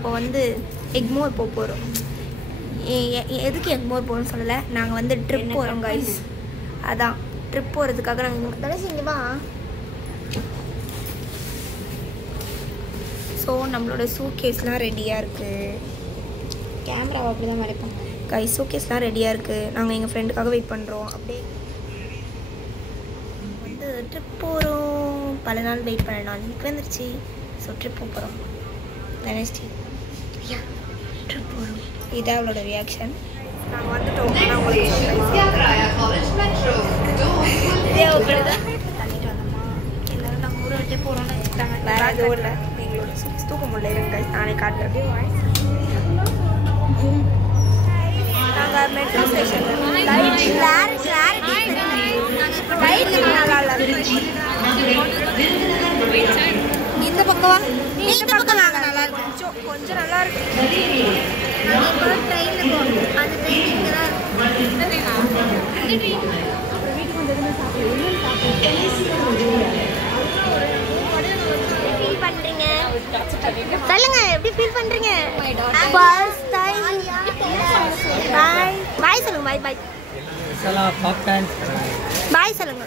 இப்போ வந்து எக்மோர் போக போகிறோம். எதுக்கு எக்மோர் போகிறோம்னு சொல்லலை, நாங்கள் வந்து ட்ரிப் போகிறோம் கைஸ். அதான் ட்ரிப் போகிறதுக்காக நாங்கள் தடவை இங்கே வா. ஸோ நம்மளோட சூட்கேஸ்லாம் ரெடியாக இருக்குது. கேமராவை அப்படி தான் மறைப்போம் கைஸ். சூட்கேஸ்லாம் ரெடியாக இருக்குது. நாங்கள் எங்கள் ஃப்ரெண்டுக்காக வெயிட் பண்ணுறோம். அப்படியே வந்து ட்ரிப் போகிறோம். பல நாள் வெயிட் பண்ண நாள் இன்னைக்கு வந்துருச்சு. ஸோ ட்ரிப் போகிறோம். வெனஸ்டே ட்ரிப் போகிறோம். இதான் அவளோட ரியாக்ஷன். நாங்கள் வந்துட்டோம். நான் உங்களுக்கு தள்ளிட்டு வந்தோமா எல்லோரும் நாங்கள் ஊரை விட்டே போகிறோம்னு வச்சுட்டாங்க. வேறு எதுவும் இல்லை. எங்களோட தூக்க முடியல இருங்க கைஸ். நானே காட்டுறேன். நாங்கள் மெட்ரோ ஸ்டேஷனில் இந்த பக்கம் இந்த பக்கம் வாங்க. நல்லா இருக்கு. கொஞ்சம் நல்லா இருக்கு. ட்ரெயினில் போகணும். அந்த ட்ரெயின் இங்கே தான் ஃபீல் பண்ணுறீங்க சொல்லுங்க. எப்படி ஃபீல் பண்ணுறீங்க? First time. பாய் பாய் சொல்லுங்க. பாய் பாய் பாய் சொல்லுங்க.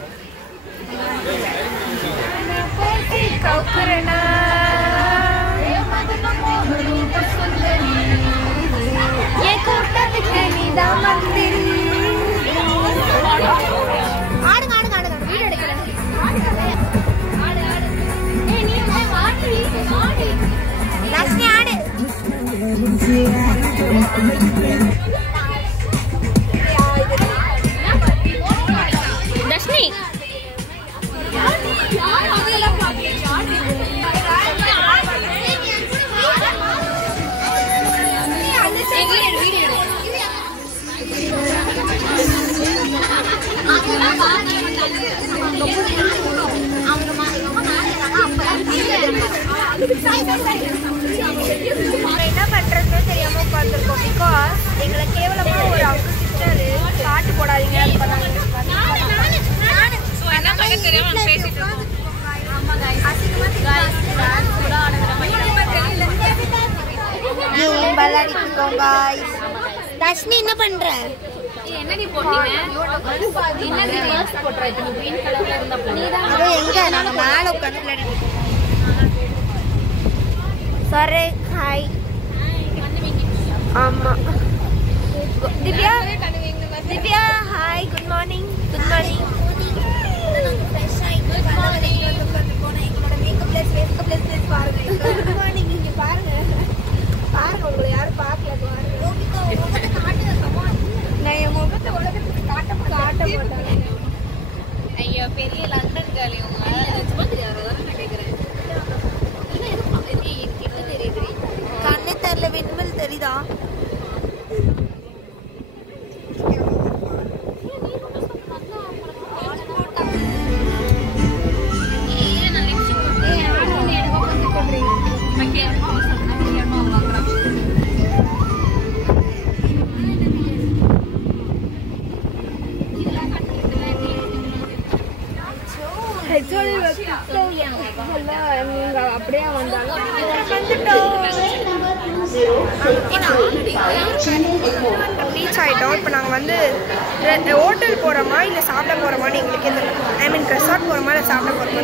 ஆடுங்க ஆடுங்க ஆடுங்க. வீடு எடுக்கிறேன். லட்சுமி ஆடு. தர்ஷினி என்ன பண்றதுன்னு தெரியாம உட்காந்துருக்கோம். பிகாஸ் எங்களை கேவலமா ஒரு அங்கு சிஸ்டர் பாட்டு போடாதீங்க தர்ஷினி என்ன பண்ற? என்னடி போட்டீங்க? என்னடி மாஸ்க் போட்ற? இது green கலர்ல இருந்த போல. அது எங்க நாங்க மேல உட்கார்ந்து விளையாடிட்டு இருக்கோம். சரி ஹாய். ஆமா Divya Divya hi. Good morning. Good morning. Fresh ஆயிட்டு எங்களோட மேக்கப் ப்ளஸ் பாருங்க. Good morning. இங்க பாருங்க பாருங்க. உங்களை யாரும் பார்க்கல. நான் என் முகத்தை உலகத்துக்கு காட்ட மாட்டேன். ஐயோ பெரிய லண்டன் கேர்ள் இவங்க. சும்மா தெரியாது நான் கேக்குறேன். கண்ணே தெரியல. விண்வெளி தெரியுதா? அப்படியே வந்தாலும் ரீச் ஆகிட்டோம். இப்போ நாங்கள் வந்து ஹோட்டல் போகிறோமா இல்லை சாப்பிட போகிறோமான்னு எங்களுக்கு தெரியல. ஐ மீன் ரெசார்ட் போகிறோமா இல்லை சாப்பிட போகிறோமா?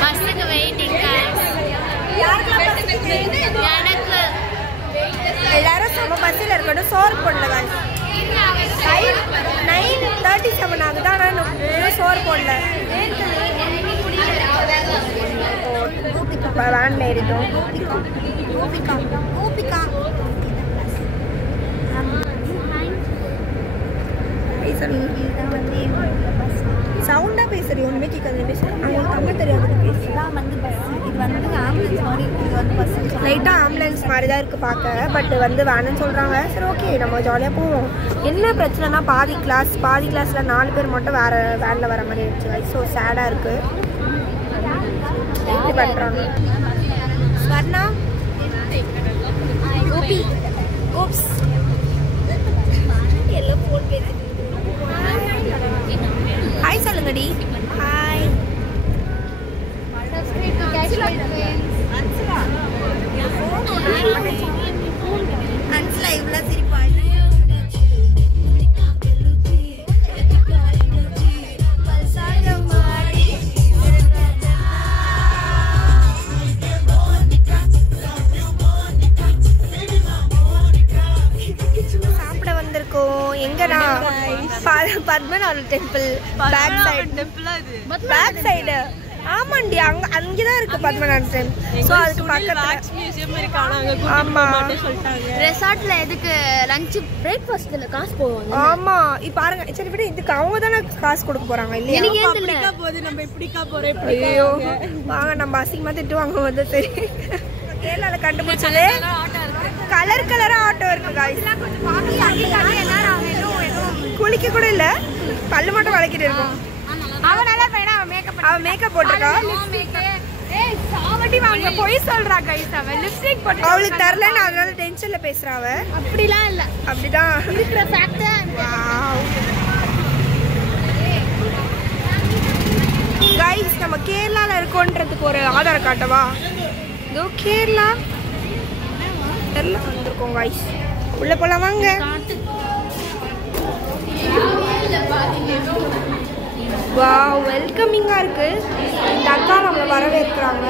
பஸ்ஸுக்கு வெயிட்டிங். எனக்கு எல்லாரும் நம்ம பஸ்ஸில் இருக்கட்டும். சோறு போடல. 9:37 ஆகுது. ஆனால் இன்னும் சோறு போடல. வேன்ல ஏறிட்டோம். சவுண்டா பேசுறீ? ஒண்ணுமே கேட்காது. பேசுறேன் அவங்களுக்கு தமிழ் தெரியாது. பேசுதான் வந்து பஸ். இது வந்து ஆம்புலன்ஸ் மாதிரி இருக்கு. இது வந்து பஸ் லைட்டாக ஆம்புலன்ஸ் மாதிரி தான் இருக்குது பார்க்க. பட் வந்து வேணும்னு சொல்கிறாங்க. சரி ஓகே நம்ம ஜாலியாக போவோம். என்ன பிரச்சனைனா பாதி கிளாஸில் 4 பேர் மட்டும் வேறு வேனில் வர மாதிரி இருந்துச்சு. ஸோ சேடாக இருக்குது. எப்படி பண்ணுறாங்க? ஸ்வர்ணா கோபி ஓப்ஸ் எல்லாம் ஃபோன் பேசுது. ஹாய் சொல்லுங்கடி. ஹாய். அன்ஸ்ல இவ்வளோ சிரிப்பா சாப்பிட வந்திருக்கோம். எங்கடா? Padmanabha temple back side. ஆமாண்டி, அங்கதான் இருக்கு பத்மநாப டெம்பிள். சோ அதுக்கு பக்கத்துல ஆமா ரெசார்ட்ல எதுக்கு லஞ்ச் பிரேக்ஃபாஸ்ட்ல காசு போவாங்க. ஆமா இப்ப பாருங்க. சரி விட இதுக்கு அவங்க தானே காசு கொடுக்க போறாங்க இல்லையா? ஐயோ வாங்க நம்ம அசிங்கமா திட்டுவாங்க வந்து. சரி கேரளால கண்டுபிடிச்சது கலர் கலரா ஆட்டோ இருக்கு गाइस. குளிக்க கூட இல்ல, பல்லு மட்டும் வளைக்கிட்டு இருக்கும். அவன் நல்லா பையனா, அவன் மேக்கப் போட்டுருக்கா. ஏய் சாவடி வாங்க போய் சொல்றா गाइस. அவன் லிப்ஸ்டிக் போட்டு அவளுக்கு தரலன்னு அதனால டென்ஷன்ல பேசுறா. அவ அப்படிலாம் இல்ல, அப்படிதான் இருக்கிற ஃபேக்ட். गाइस நம்ம கேரளால இருக்கோன்றதுக்கு ஒரு ஆதார் காட்டவா? இதோ கேரளா எல்லாம் வந்திருக்கோம் गाइस. உள்ள போலாம் வாங்க. வாவ் வெல்கமிங்கா இருக்கு. இந்த அக்கா நம்மளை வரவேற்கிறாங்க.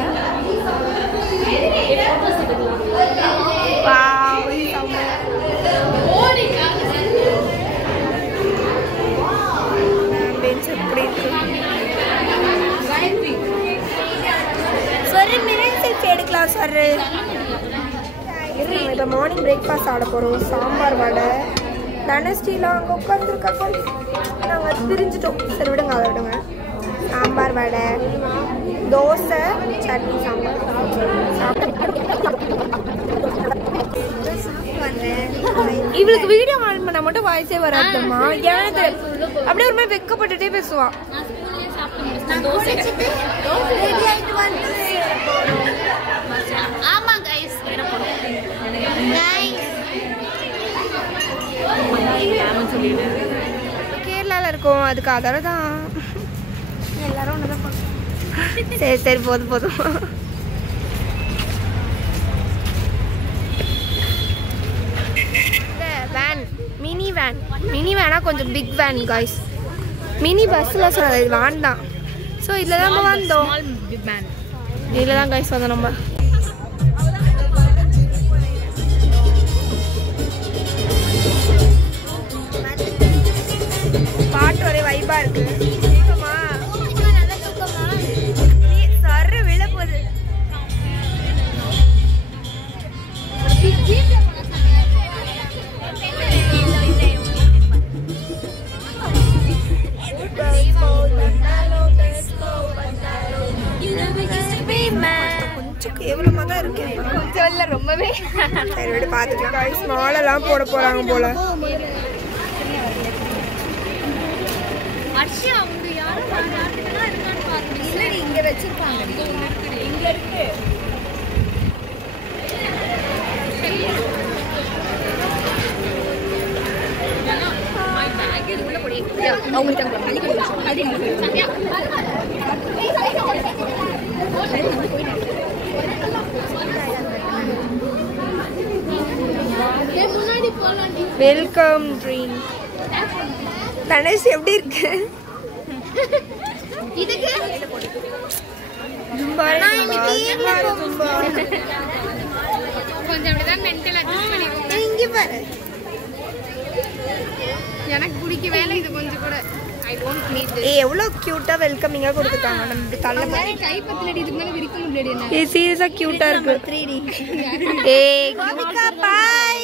வாவ் பெஞ்ச் எப்படி இருக்கு? சார் மிரர் செல்ஃபி எடுக்கலாம் சார். இப்போ மார்னிங் பிரேக்ஃபாஸ்ட் ஆட போகிறோம். சாம்பார் வடை தனஸ்ரீலாம் அங்கே உட்காந்துருக்காங்க. நாங்கள் பிரிஞ்சிட்டோம். சரி விடுங்க, அதை விடுங்க. சாம்பார் வடை தோசை சட்னி சாம்பார் இவளுக்கு வீடியோ ஆன் பண்ண மட்டும் வாய்ஸே வராதுமா. எனக்கு அப்படியே ஒரு மாதிரி வெக்கப்பட்டுட்டே பேசுவா. ஆமா गाइस கேரளால இருக்கோம், அதுக்கு அதோட தான் எல்லாரும் ஒன்று தான். சரி சரி போதும் போதும். வேன் மினி வேனா கொஞ்சம் பிக் வேன் गाइस. மினி பஸ்ஸில் சொன்னது இது வேன் தான். ஸோ இதில் தான் நம்ம வந்தோம். இதில் தான் गाइस வந்தோம் நம்ம. பாட்டு ஒரே வைபா இருக்கு. சர்ற விழ போகுது. கொஞ்சம் கேவலமா தான் இருக்கு. கொஞ்சம் ரொம்பவே. சரி விட பாத்துக்கலாம் गाइस. மாலெல்லாம் போட போறாங்க போல. இங்க வச்சிருப்பாங்க. இங்க இருக்கு. Welcome drink. தனேஷ் எப்படி இருக்கு? இதுக்கு கொஞ்சம் அப்படிதான் மென்டல் அட்ஜஸ்ட் பண்ணிருக்கேன். இங்க பாரு. எனக்கு பிடிக்கவே இல்லை இது கொஞ்சம் கூட. I don't need this. ஏய் எவ்வளவு கியூட்டா வெல்கமிங்கா கொடுத்துட்டாங்க. நம்ம இப்படி தள்ள மாதிரி கை பத்தலடி இதுக்கு மேல விரிக்க முடியல என்ன. ஏய் சீரியஸா கியூட்டா இருக்கு. 3D. ஏய் கோபிகா பை.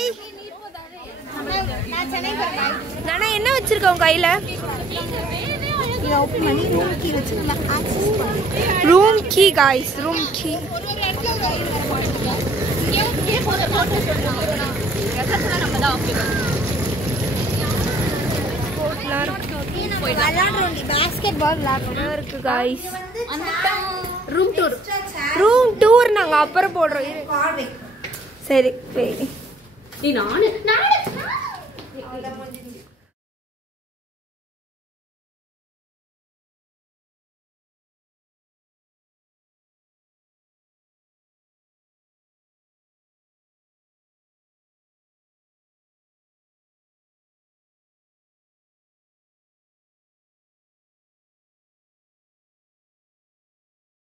நான் சென்னை போறேன். நானா என்ன வச்சிருக்க உங்க கையில? இத ஓபன் பண்ணி ரூம் கீ வச்சிருக்கலாம். ஆக்சஸ் பண்ணு. Room key guys, room key. இங்கே போற போட்டோ சொல்றோம். ரெசப்ஷன்ல நம்ம தான் ஓகே. விளையாடுறோம். பாஸ்கெட் பால் விளையாடுறோம் இருக்கு गाइस. ரூம் டூர் நாங்க அப்புறம் போடுறோம். சரி நீ நானு